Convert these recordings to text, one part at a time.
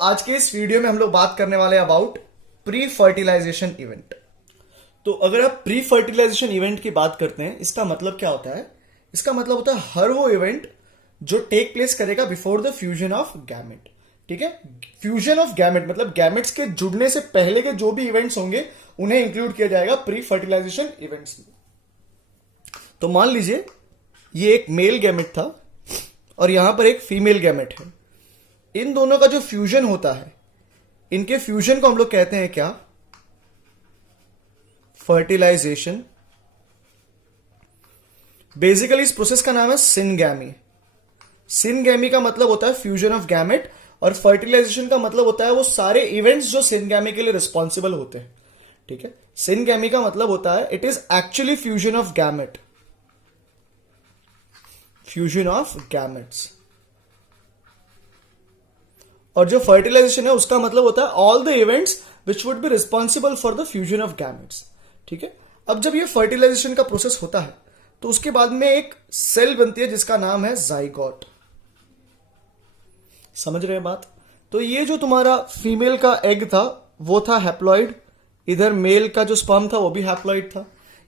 आज के इस वीडियो में हम लोग बात करने वाले हैं अबाउट प्री फर्टिलाइजेशन इवेंट। तो अगर आप प्री फर्टिलाइजेशन इवेंट की बात करते हैं, इसका मतलब क्या होता है? इसका मतलब होता है हर वो इवेंट जो टेक प्लेस करेगा before the fusion of gamete. ठीक है, फ्यूजन ऑफ गैमेट मतलब गैमेट्स के जुड़ने से पहले के जो भी इवेंट्स होंगे उन्हें इंक्लूड किया जाएगा प्री फर्टिलाइजेशन इवेंट्स में। तो मान लीजिए ये एक मेल गैमेट था और यहां पर एक फीमेल गैमेट है। इन दोनों का जो फ्यूजन होता है, इनके फ्यूजन को हम लोग कहते हैं क्या? फर्टिलाइजेशन। बेसिकली इस प्रोसेस का नाम है सिनगैमी। सिनगैमी का मतलब होता है फ्यूजन ऑफ गैमेट और फर्टिलाइजेशन का मतलब होता है वो सारे इवेंट्स जो सिनगैमी के लिए रिस्पॉन्सिबल होते हैं। ठीक है, सिनगैमी का मतलब होता है it is actually fusion of gamete, fusion of gametes. और जो फर्टिलाइजेशन है उसका मतलब होता है all the events which would be responsible for the fusion of gametes. ठीक है, अब जब ये फर्टिलाइजेशन का प्रोसेस होता है तो उसके बाद में एक सेल बनती है जिसका नाम है जाइगोट। समझ रहे हैं बात? तो ये जो तुम्हारा फीमेल का एग था वो था हैप्लॉइड, इधर मेल का जो स्पर्म था वो भी हैप्लॉइड था।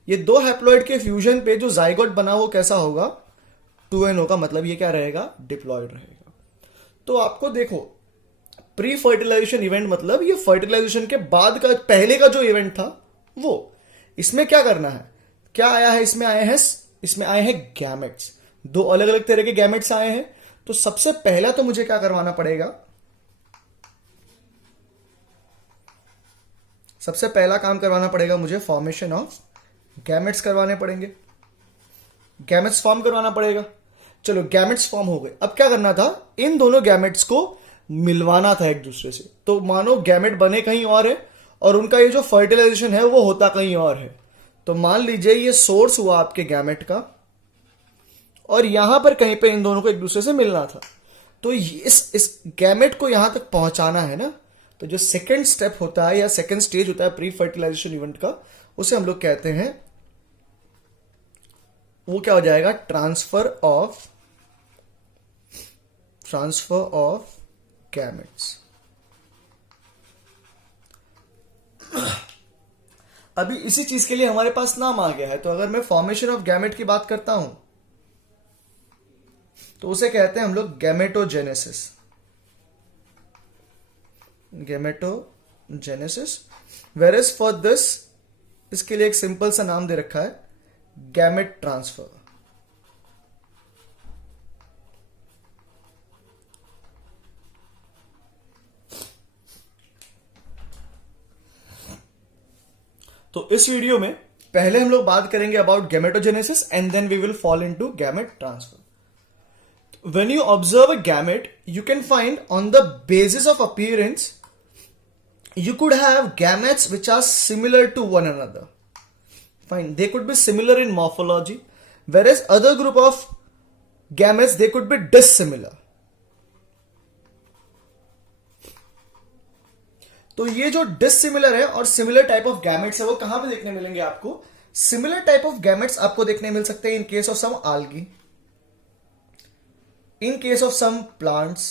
ये दो हैप्लॉइड के फ्यूजन पे जो जाइगोट बना वो कैसा होगा? 2NO का मतलब ये क्या रहेगा? डिप्लॉयड रहेगा। तो आपको देखो, प्री फर्टिलाइजेशन इवेंट मतलब ये फर्टिलाइजेशन के बाद का, पहले का जो इवेंट था वो। इसमें क्या करना है? क्या आया है? इसमें आए हैं गैमेट्स। दो अलग अलग तरह के गैमेट्स आए हैं। तो सबसे पहला तो मुझे क्या करवाना पड़ेगा? सबसे पहला काम करवाना पड़ेगा मुझे फॉर्मेशन ऑफ गैमेट्स करवाने पड़ेंगे, गैमेट्स फॉर्म करवाना पड़ेगा। चलो गैमेट्स फॉर्म हो गए, अब क्या करना था? इन दोनों गैमेट्स को मिलवाना था एक दूसरे से। तो मानो गैमेट बने कहीं और है और उनका ये जो फर्टिलाइजेशन है वो होता कहीं और है। तो मान लीजिए ये सोर्स हुआ आपके गैमेट का और यहां पर कहीं पे इन दोनों को एक दूसरे से मिलना था। तो इस गैमेट को यहां तक पहुंचाना है ना। तो जो सेकेंड स्टेप होता है या सेकेंड स्टेज होता है प्री फर्टिलाइजेशन इवेंट का, उसे हम लोग कहते हैं, वो क्या हो जाएगा? Transfer of gametes. अभी इसी चीज के लिए हमारे पास नाम आ गया है। तो अगर मैं फॉर्मेशन ऑफ गैमेट की बात करता हूं तो उसे कहते हैं हम लोग gametogenesis. Gametogenesis. Where is for this, इसके लिए एक सिंपल सा नाम दे रखा है गैमेट ट्रांसफर। तो इस वीडियो में पहले हम लोग बात करेंगे about gametogenesis and then we will fall into gamete transfer. When you observe a gamete, you can find on the basis of appearance you could have gametes which are similar to one another. Fine, they could be similar in morphology, whereas other group of gametes they could be dissimilar. तो ये जो dissimilar है और similar type of gametes है वो कहां पे देखने मिलेंगे आपको? सिमिलर टाइप ऑफ गैमेट्स आपको देखने मिल सकते हैं in case of some algae, in case of some plants.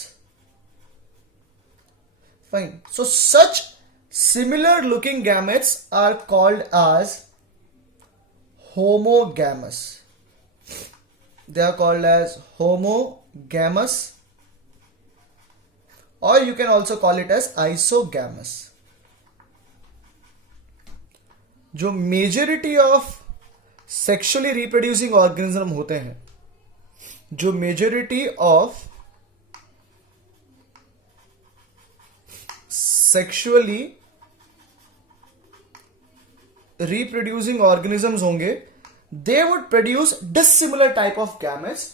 Fine, so such similar looking gametes are called as homogamous. They are called as homogamous, or you can also call it as isogamous. जो majority of sexually reproducing organism होते हैं, जो majority of sexually reproducing organisms होंगे, they would produce dissimilar type of gametes,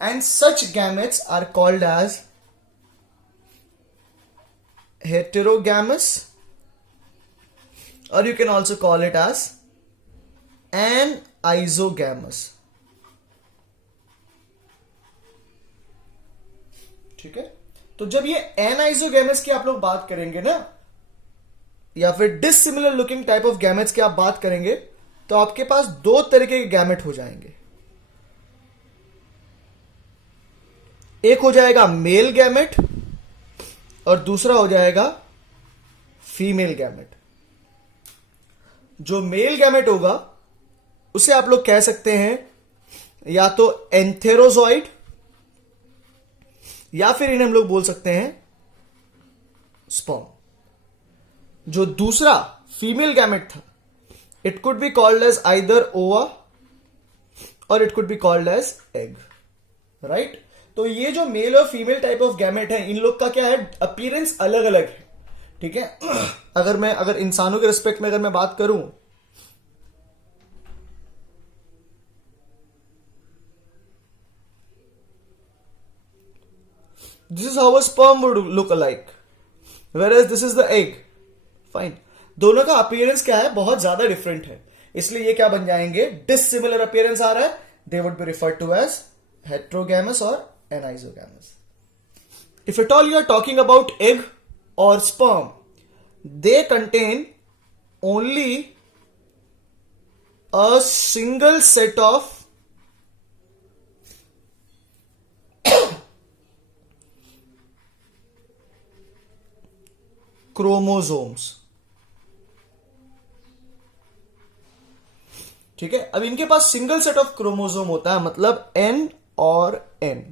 and such gametes are called as heterogamous, or you can also call it as anisogamous. ठीक है, तो जब ये एनाइजोगैमेट्स की आप लोग बात करेंगे ना, या फिर dissimilar looking type of gametes की आप बात करेंगे, तो आपके पास दो तरीके के गैमेट हो जाएंगे। एक हो जाएगा मेल गैमेट और दूसरा हो जाएगा फीमेल गैमेट। जो मेल गैमेट होगा उसे आप लोग कह सकते हैं या तो एंथेरोजॉइड या फिर इन्हें हम लोग बोल सकते हैं स्पर्म। जो दूसरा फीमेल गैमेट था, it could be called as either ova और it could be called as egg, right. तो ये जो मेल और फीमेल टाइप ऑफ गैमेट है, इन लोग का क्या है, अपीयरेंस अलग अलग है, ठीक है। अगर इंसानों के रिस्पेक्ट में अगर मैं बात करूं, this is how a sperm would look alike, whereas this is the egg. Fine, दोनों का अपीयरेंस क्या है, बहुत ज्यादा डिफरेंट है, इसलिए ये क्या बन जाएंगे, डिसिमिलर अपीयरेंस आ रहा है, they would be referred to as heterogamous और anisogamous. If at all you are talking about egg or sperm, they contain only a single set of chromosomes, ठीक है। अब इनके पास सिंगल सेट ऑफ क्रोमोसोम होता है, मतलब N और N।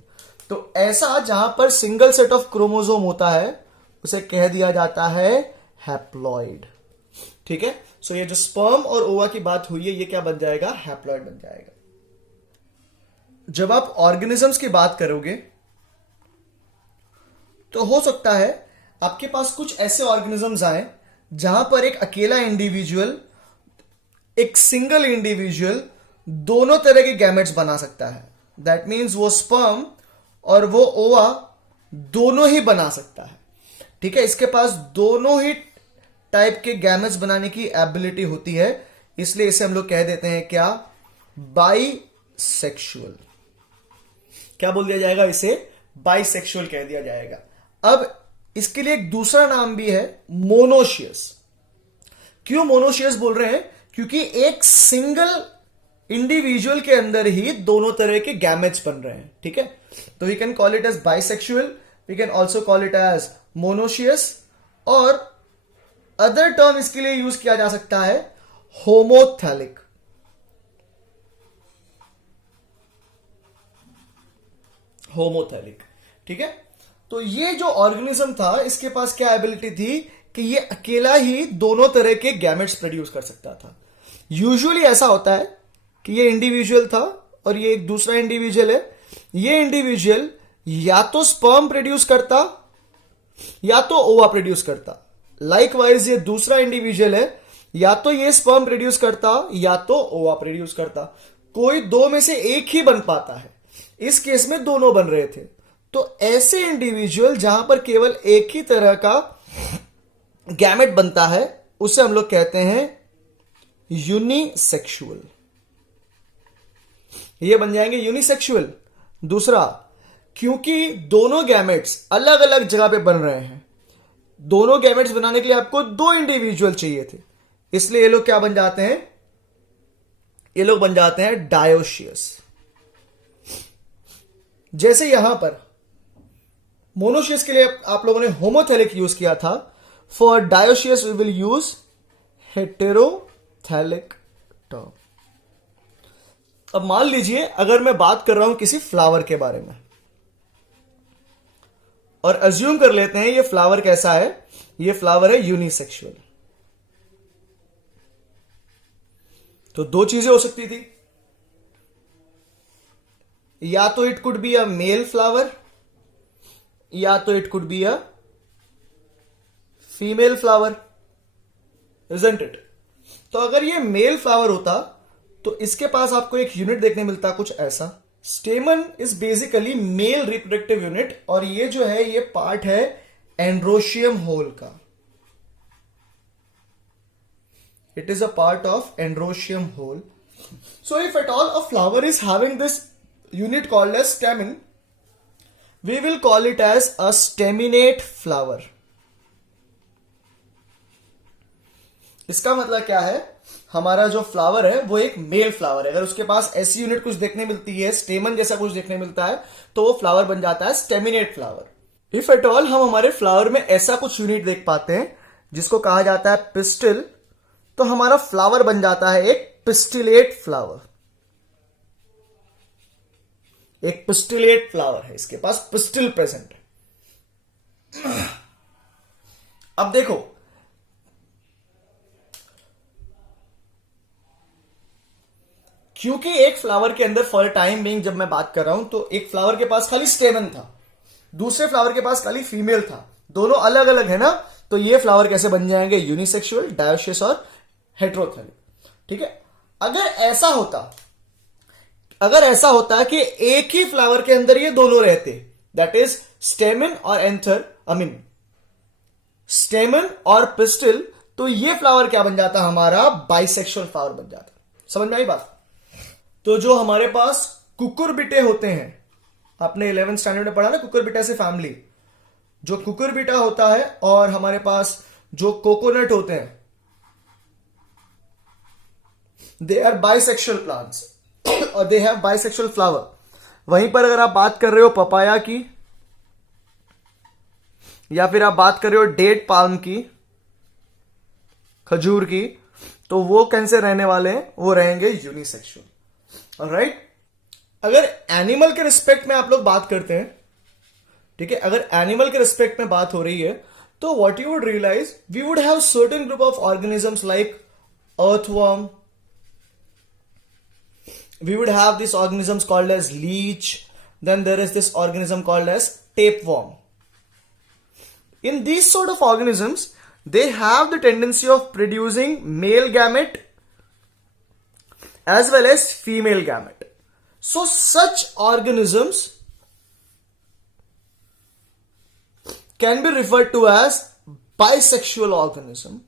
तो ऐसा जहां पर सिंगल सेट ऑफ क्रोमोसोम होता है उसे कह दिया जाता है हैप्लॉइड, ठीक है। सो ये जो स्पर्म और ओवा की बात हुई है, ये क्या बन जाएगा, हैप्लॉइड बन जाएगा। जब आप ऑर्गेनिजम्स की बात करोगे तो हो सकता है आपके पास कुछ ऐसे ऑर्गेनिजम्स आए जहां पर एक अकेला इंडिविजुअल, एक सिंगल इंडिविजुअल दोनों तरह के गैमेट्स बना सकता है। दैट मीन्स वो स्पर्म और वो ओवा दोनों ही बना सकता है, ठीक है। इसके पास दोनों ही टाइप के गैमेट्स बनाने की एबिलिटी होती है, इसलिए इसे हम लोग कह देते हैं क्या, बाइसेक्सुअल। क्या बोल दिया जाएगा, इसे बाइसेक्सुअल कह दिया जाएगा। अब इसके लिए एक दूसरा नाम भी है, मोनोशियस। क्यों मोनोशियस बोल रहे हैं, क्योंकि एक सिंगल इंडिविजुअल के अंदर ही दोनों तरह के गैमेट्स बन रहे हैं, ठीक है। तो we can call it as bisexual, we can also call it as monoecious, और अदर टर्म इसके लिए यूज किया जा सकता है होमोथैलिक। होमोथैलिक, ठीक है। तो ये जो ऑर्गेनिज्म था, इसके पास क्या एबिलिटी थी कि ये अकेला ही दोनों तरह के गैमेट्स प्रोड्यूस कर सकता था। यूजुअली ऐसा होता है कि ये इंडिविजुअल था और ये एक दूसरा इंडिविजुअल है, ये इंडिविजुअल या तो स्पर्म प्रोड्यूस करता या तो ओवा प्रोड्यूस करता। लाइकवाइज ये दूसरा इंडिविजुअल है, या तो ये स्पर्म प्रोड्यूस करता या तो ओवा प्रोड्यूस करता, कोई दो में से एक ही बन पाता है। इस केस में दोनों बन रहे थे। तो ऐसे इंडिविजुअल जहां पर केवल एक ही तरह का गैमेट बनता है, उसे हम लोग कहते हैं यूनिसेक्सुअल। ये बन जाएंगे यूनिसेक्सुअल। दूसरा, क्योंकि दोनों गैमेट्स अलग अलग जगह पे बन रहे हैं, दोनों गैमेट्स बनाने के लिए आपको दो इंडिविजुअल चाहिए थे, इसलिए ये लोग क्या बन जाते हैं, ये लोग बन जाते हैं डायोशियस। जैसे यहां पर मोनोशियस के लिए आप लोगों ने होमोथैलिक यूज किया था, for dioecious we will use heterothallic term. अब मान लीजिए अगर मैं बात कर रहा हूं किसी फ्लावर के बारे में, और अज्यूम कर लेते हैं ये फ्लावर कैसा है, ये फ्लावर है यूनिसेक्सुअल। तो दो चीजें हो सकती थी, या तो it could be a male flower या तो it could be a female flower, isn't it. तो अगर ये मेल फ्लावर होता तो इसके पास आपको एक यूनिट देखने मिलता कुछ ऐसा। Stamen is basically male reproductive unit, और ये जो है ये पार्ट है एंड्रोशियम होल का। It is a part of androecium whole. So if at all a flower is having this unit called as stamen, we will call it as a staminate flower. इसका मतलब क्या है, हमारा जो flower है वो एक मेल फ्लावर है। अगर उसके पास ऐसी यूनिट कुछ देखने मिलती है, स्टेमन जैसा कुछ देखने मिलता है, तो वो फ्लावर बन जाता है staminate flower. If at all हम हमारे फ्लावर में ऐसा कुछ यूनिट देख पाते हैं जिसको कहा जाता है पिस्टिल, तो हमारा फ्लावर बन जाता है एक पिस्टिलेट फ्लावर। एक पिस्टिलेट फ्लावर है, इसके पास पिस्टिल प्रेजेंट है। अब देखो, क्योंकि एक फ्लावर के अंदर फॉर टाइम बीइंग जब मैं बात कर रहा हूं तो एक फ्लावर के पास खाली स्टेमन था, दूसरे फ्लावर के पास खाली फीमेल था, दोनों अलग अलग है ना, तो ये फ्लावर कैसे बन जाएंगे? यूनिसेक्सुअल, डायोसियस और हेटेरोथैलिक। ठीक है। अगर ऐसा होता कि एक ही फ्लावर के अंदर ये दोनों रहते, दैट इज स्टेमन और एंथर, स्टेमन और पिस्टिल, तो ये फ्लावर क्या बन जाता? हमारा बाइसेक्सुअल फ्लावर बन जाता। समझ में आई बात? तो जो हमारे पास कुकुरबिटे होते हैं, आपने 11th स्टैंडर्ड में पढ़ा ना, कुकुरबिटेसी फैमिली, जो कुकुरबिटा होता है और हमारे पास जो कोकोनट होते हैं, दे आर बाइसेक्सुअल प्लांट्स और दे हैव बाइसेक्सुअल फ्लावर। वहीं पर अगर आप बात कर रहे हो पपाया की, या फिर आप बात कर रहे हो डेट पाल्म की, खजूर की, तो वो कैसे रहने वाले हैं? वो रहेंगे यूनिसेक्सुअल। ऑलराइट। अगर एनिमल के रिस्पेक्ट में आप लोग बात करते हैं, ठीक है, अगर एनिमल के रिस्पेक्ट में बात हो रही है, तो what you would realise, we would have certain group of organisms like earthworm. We would have these organisms called as leech. Then there is this organism called as tapeworm. In these sort of organisms, they have the tendency of producing male gamete as well as female gamete. So such organisms can be referred to as bisexual organism.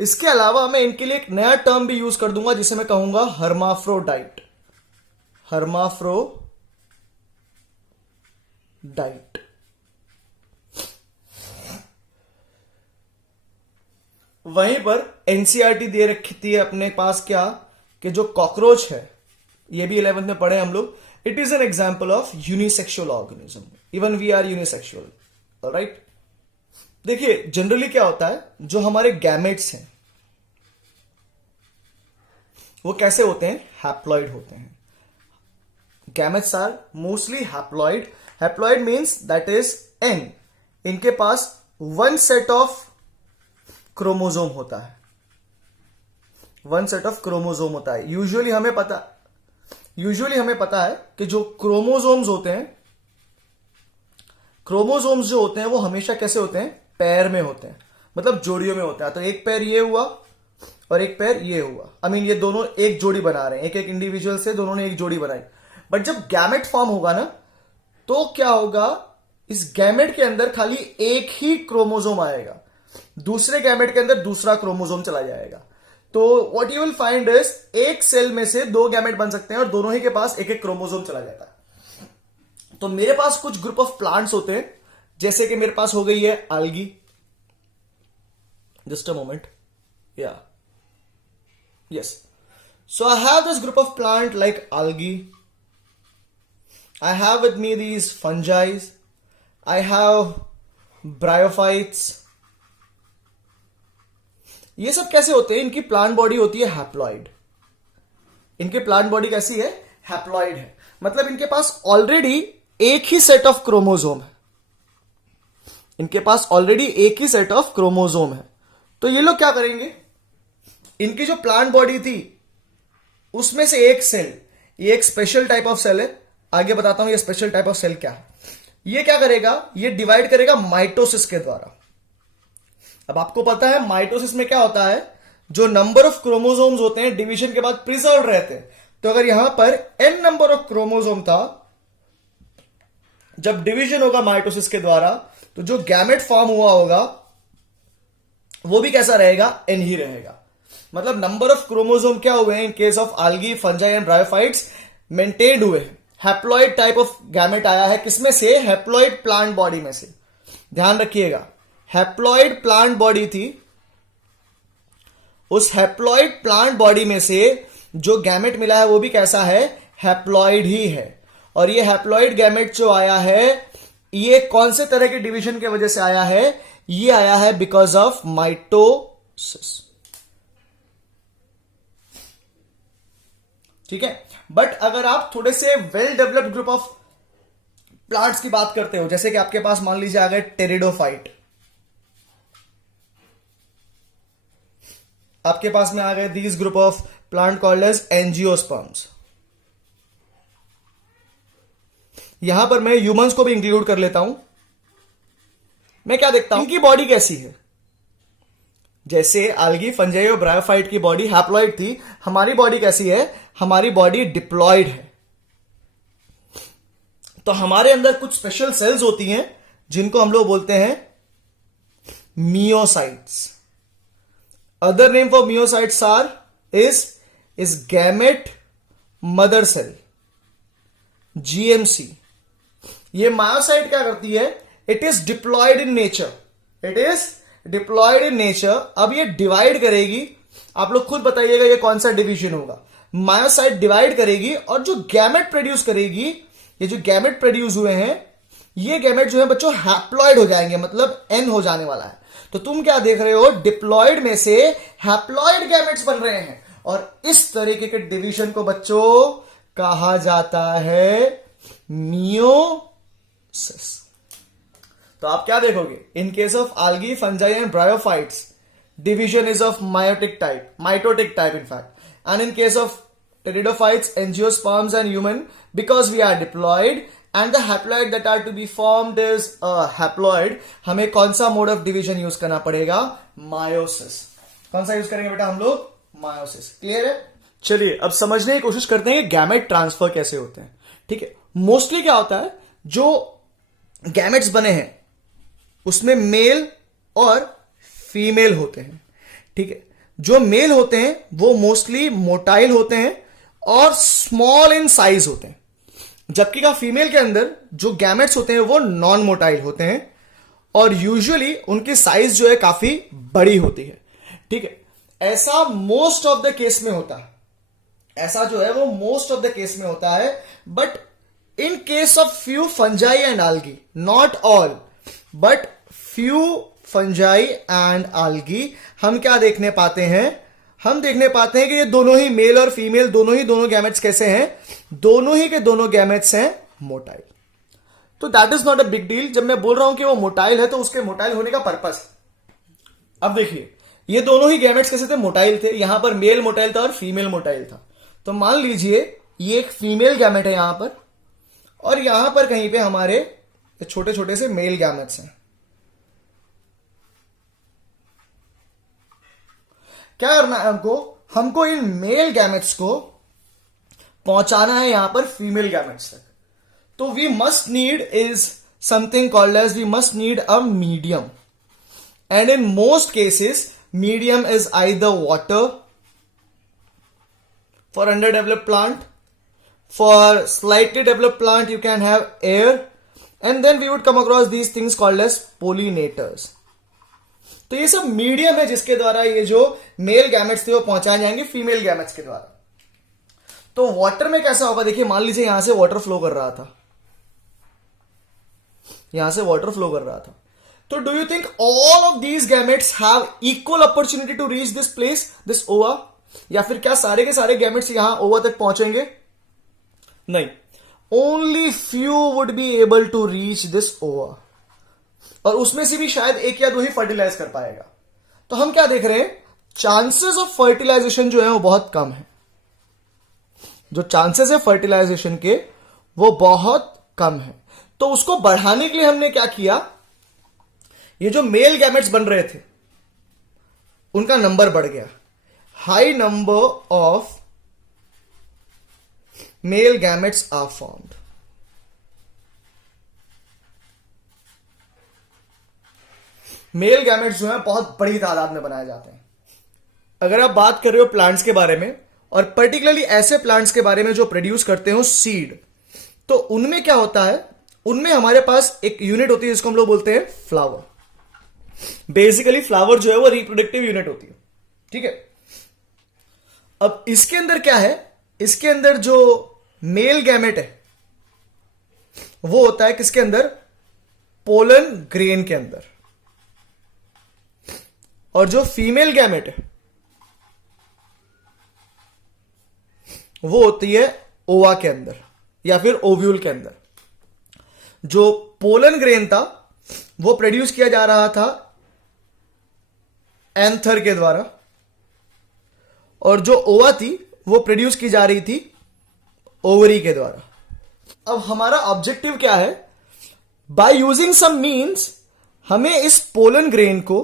इसके अलावा मैं इनके लिए एक नया term भी use कर दूंगा जिसे मैं कहूंगा हर्माफ्रोडाइट। हर्माफ्रोडाइट। वहीं पर एनसीईआरटी दे रखी है अपने पास क्या, कि जो कॉकरोच है, ये भी 11th में पढ़े हम लोग, it is an example of unisexual organism. Even we are unisexual. Alright. देखिए जनरली क्या होता है, जो हमारे गैमेट्स हैं वो कैसे होते हैं? हैप्लॉइड होते हैं। Gametes are mostly haploid. Haploid means that is N, इनके पास वन सेट ऑफ क्रोमोजोम होता है, वन सेट ऑफ क्रोमोजोम होता है। यूजुअली हमें पता है कि जो क्रोमोजोम्स होते हैं, क्रोमोजोम्स जो होते हैं वो हमेशा कैसे होते हैं? पैर में होते हैं, मतलब जोड़ियों में होता है। तो एक पैर ये हुआ और एक पैर ये हुआ, ये दोनों एक जोड़ी बना रहे हैं, एक एक इंडिविजुअल से दोनों ने एक जोड़ी बनाई। बट जब गैमेट फॉर्म होगा ना, तो क्या होगा? इस गैमेट के अंदर खाली एक ही क्रोमोजोम आएगा, दूसरे गैमेट के अंदर दूसरा क्रोमोजोम चला जाएगा। तो what you will find is, एक सेल में से दो गैमेट बन सकते हैं और दोनों ही के पास एक एक क्रोमोजोम चला जाता है। तो मेरे पास कुछ ग्रुप ऑफ प्लांट्स होते हैं, जैसे कि मेरे पास हो गई है algae. Just a moment. Yeah. Yes. So I have this group of plant like algae. I have with me these fungi. I have bryophytes. ये सब कैसे होते हैं? इनकी प्लांट बॉडी होती है हैप्लॉइड। इनकी प्लांट बॉडी कैसी है? हैप्लॉइड है। मतलब इनके पास ऑलरेडी एक ही सेट ऑफ क्रोमोजोम है। इनके पास ऑलरेडी एक ही सेट ऑफ क्रोमोजोम है। तो ये लोग क्या करेंगे? इनकी जो प्लांट बॉडी थी उसमें से एक सेल, ये एक स्पेशल टाइप ऑफ सेल है, आगे बताता हूं ये स्पेशल टाइप ऑफ सेल क्या है। ये क्या करेगा? ये डिवाइड करेगा माइटोसिस के द्वारा। अब आपको पता है माइटोसिस में क्या होता है, जो नंबर ऑफ क्रोमोसोम्स होते हैं डिवीजन के बाद प्रिजर्व रहते हैं। तो अगर यहां पर n नंबर ऑफ क्रोमोसोम था, जब डिवीजन होगा माइटोसिस के द्वारा, तो जो गैमेट फॉर्म हुआ होगा वो भी कैसा रहेगा? n ही रहेगा। मतलब नंबर ऑफ क्रोमोसोम क्या हुए हैं in case of algae, fungi and bryophytes? Maintained हुए हैं। हैप्लॉइड टाइप ऑफ गैमेट आया है, किसमें से? हैप्लॉइड प्लांट बॉडी में से। ध्यान रखिएगा, हैप्लॉइड प्लांट बॉडी थी, उस हैप्लॉइड प्लांट बॉडी में से जो गैमेट मिला है वो भी कैसा है? हैप्लॉइड ही है। और ये हैप्लॉइड गैमेट जो आया है ये कौन से तरह के डिवीजन की वजह से आया है? ये आया है बिकॉज ऑफ माइटोसिस। ठीक है, बट अगर आप थोड़े से well developed group of plants की बात करते हो, जैसे कि आपके पास मान लीजिए आ गए टेरिडोफाइट, आपके पास में आ गए these group of plant called as angiosperms. यहां पर मैं ह्यूमंस को भी इंक्लूड कर लेता हूं। मैं क्या देखता हूं, इनकी बॉडी कैसी है? जैसे आल्गी, फंजाई और ब्रायोफाइट की बॉडी हैप्लॉइड थी, हमारी बॉडी कैसी है? हमारी बॉडी डिप्लॉयड है। तो हमारे अंदर कुछ स्पेशल सेल्स होती हैं जिनको हम लोग बोलते हैं meiocytes. Other name for meiocytes are is gamete mother cell, GMC. ये मायोसाइट क्या करती है? It is diploid in nature, it is diploid in nature. अब ये डिवाइड करेगी, आप लोग खुद बताइएगा ये कौन सा डिवीजन होगा। मायोसाइट डिवाइड करेगी और जो गैमेट प्रोड्यूस करेगी, ये जो गैमेट प्रोड्यूस हुए हैं, ये गैमेट जो है बच्चों हैप्लॉइड हो जाएंगे, मतलब एन हो जाने वाला है। तो तुम क्या देख रहे हो? डिप्लॉयड में से हैप्लॉइड गैमेट्स बन रहे हैं, और इस तरीके के डिवीजन को बच्चों कहा जाता है मियोसिस। तो आप क्या देखोगे? In case of algae, fungi and bryophytes, division is of meiotic type, mitotic type in fact. And in case of pteridophytes, angiosperms and human, because we are diploid and the haploid that are to be formed is haploid, हमें कौन सा mode of division use करना पड़ेगा? Meiosis. कौन सा use करेंगे बेटा हम लोग? मायोसिस। क्लियर है? चलिए अब समझने की कोशिश करते हैं कि गैमेट ट्रांसफर कैसे होते हैं। ठीक है, मोस्टली क्या होता है, जो गैमेट्स बने हैं उसमें मेल और फीमेल होते हैं। ठीक है, जो मेल होते हैं वो मोस्टली मोटाइल होते हैं और स्मॉल इन साइज होते हैं, जबकि का फीमेल के अंदर जो गैमेट्स होते हैं वो नॉन मोटाइल होते हैं और यूजुअली उनकी साइज जो है काफी बड़ी होती है। ठीक है, ऐसा मोस्ट ऑफ द केस में होता है, ऐसा जो है वो मोस्ट ऑफ द केस में होता है। But in case of few fungi and algae, not all but few fungi and algae, हम क्या देखने पाते हैं? हम देखने पाते हैं कि ये दोनों ही मेल और फीमेल दोनों गैमेट्स कैसे हैं? दोनों ही के दोनों गैमेट्स हैं मोटाइल। तो that is not a big deal. जब मैं बोल रहा हूं कि वो मोटाइल है तो उसके मोटाइल होने का पर्पस, अब देखिए ये दोनों ही गैमेट्स कैसे थे? मोटाइल थे। यहां पर मेल मोटाइल था और फीमेल मोटाइल था। तो मान लीजिए ये एक फीमेल गैमेट है यहां पर, और यहां पर कहीं पे हमारे छोटे छोटे से मेल गैमेट्स हैं। क्या करना है हमको? हमको इन मेल गैमेट्स को पहुंचाना है यहां पर फीमेल गैमेट्स तक। तो we must need is something called as, we must need a medium, and in most cases medium is either water for under developed plant, for slightly developed plant you can have air, and then we would come across these things called as pollinators. तो ये सब medium है जिसके द्वारा ये जो male gametes थे वो पहुंचाए जाएंगे फीमेल गैमेट्स के द्वारा। तो वाटर में कैसा होगा? देखिए मान लीजिए यहां से वाटर फ्लो कर रहा था, यहां से वाटर फ्लो कर रहा था, तो do you think all of these gametes have equal opportunity to reach this place, this ova? या फिर क्या सारे के सारे गैमेट्स यहां ओवा तक पहुंचेंगे? नहीं, only few would be able to reach this ova, और उसमें से भी शायद एक या दो ही फर्टिलाइज कर पाएगा। तो हम क्या देख रहे हैं? चांसेस ऑफ फर्टिलाइजेशन जो है वो बहुत कम है। जो चांसेस है फर्टिलाइजेशन के वो बहुत कम है। तो उसको बढ़ाने के लिए हमने क्या किया? ये जो मेल गैमेट्स बन रहे थे उनका नंबर बढ़ गया। High number of male gametes are formed. Male gametes जो है बहुत बड़ी तादाद में बनाए जाते हैं। अगर आप बात कर रहे हो प्लांट्स के बारे में, और पर्टिकुलरली ऐसे प्लांट्स के बारे में जो प्रोड्यूस करते हो सीड, तो उनमें क्या होता है? उनमें हमारे पास एक यूनिट होती है जिसको हम लोग बोलते हैं फ्लावर। बेसिकली फ्लावर जो है वो रिप्रोडक्टिव यूनिट होती है। ठीक है, अब इसके अंदर क्या है? इसके अंदर जो मेल गैमेट है वो होता है किसके अंदर? पोलन ग्रेन के अंदर, और जो फीमेल गैमेट है वो होती है ओवा के अंदर या फिर ओव्यूल के अंदर। जो पोलन ग्रेन था वो प्रोड्यूस किया जा रहा था एंथर के द्वारा, और जो ओवा थी वो प्रोड्यूस की जा रही थी ओवरी के द्वारा। अब हमारा ऑब्जेक्टिव क्या है? बाय यूजिंग सम मीन्स हमें इस पोलन ग्रेन को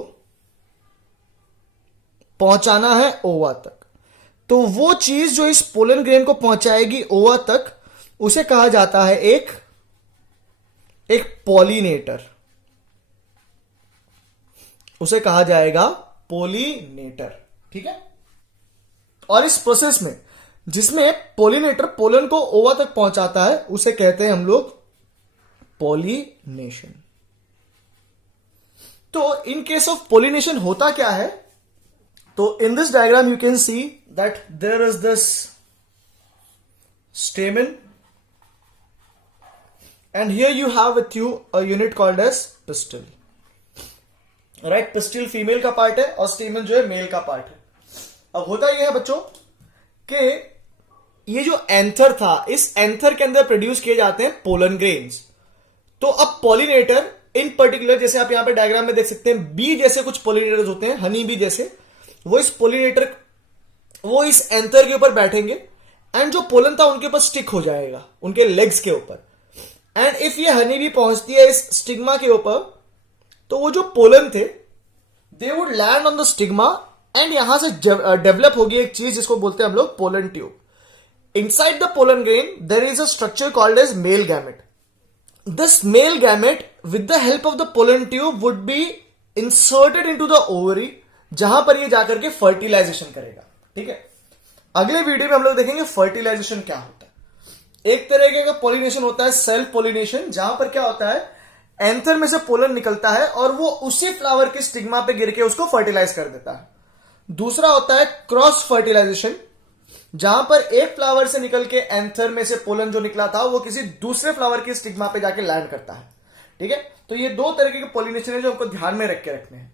पहुंचाना है ओवा तक। तो वो चीज जो इस पोलन ग्रेन को पहुंचाएगी ओवा तक उसे कहा जाता है एक पॉलिनेटर। उसे कहा जाएगा पॉलिनेटर, ठीक है। और इस प्रोसेस में जिसमें पॉलिनेटर पोलन को ओवा तक पहुंचाता है उसे कहते हैं हम लोग पॉलिनेशन। तो इन केस ऑफ पॉलिनेशन होता क्या है? तो in this diagram you can see that there is this stamen, and here you have with you a unit called as pistil, right? pistil female का पार्ट है और stamen जो है मेल का पार्ट है। अब होता यह है बच्चों कि ये जो एंथर था, इस एंथर के अंदर प्रोड्यूस किए जाते हैं पोलन ग्रेन्स। तो अब पॉलिनेटर इन पर्टिकुलर, जैसे आप यहां पे डायग्राम में देख सकते हैं, बी जैसे कुछ पॉलिनेटर्स होते हैं, हनी बी जैसे, वो इस एंथर के ऊपर बैठेंगे एंड जो पोलन था उनके ऊपर स्टिक हो जाएगा, उनके लेग्स के ऊपर। एंड इफ ये हनी भी पहुंचती है इस स्टिग्मा के ऊपर, तो वो जो पोलन थे they would land on the stigma and यहां से डेवलप होगी एक चीज जिसको बोलते हैं हम लोग pollen tube. Inside the pollen grain there is a structure called as male gamete. This male gamete with the help of the pollen tube would be inserted into the ovary, जहां पर ये जाकर के फर्टिलाइजेशन करेगा, ठीक है। अगले video में हम लोग देखेंगे फर्टिलाइजेशन क्या होता है। एक तरीके का पॉलिनेशन होता है सेल्फ पॉलिनेशन, जहां पर क्या होता है, एंथर में से पोलन निकलता है और वो उसी फ्लावर के स्टिग्मा पे गिर के उसको फर्टिलाइज कर देता है। दूसरा होता है क्रॉस फर्टिलाइजेशन, जहां पर एक फ्लावर से निकल के एंथर में से पोलन जो निकला था वो किसी दूसरे फ्लावर के स्टिग्मा पे जाके लैंड करता है, ठीक है। तो ये दो तरीके के पॉलिनेशन है जो हमको ध्यान में रख के रखने हैं।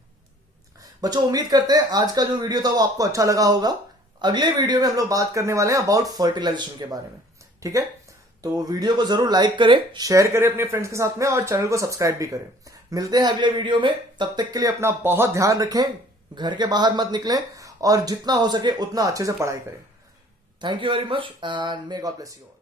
बच्चों उम्मीद करते हैं आज का जो वीडियो था वो आपको अच्छा लगा होगा। अगले वीडियो में हम लोग बात करने वाले हैं अबाउट फर्टिलाइजेशन के बारे में, ठीक है। तो वीडियो को जरूर लाइक करें, शेयर करें अपने फ्रेंड्स के साथ में और चैनल को सब्सक्राइब भी करें। मिलते हैं अगले वीडियो में, तब तक के लिए अपना बहुत ध्यान रखें, घर के बाहर मत निकलें और जितना हो सके उतना अच्छे से पढ़ाई करें। Thank you very much and may God bless you all.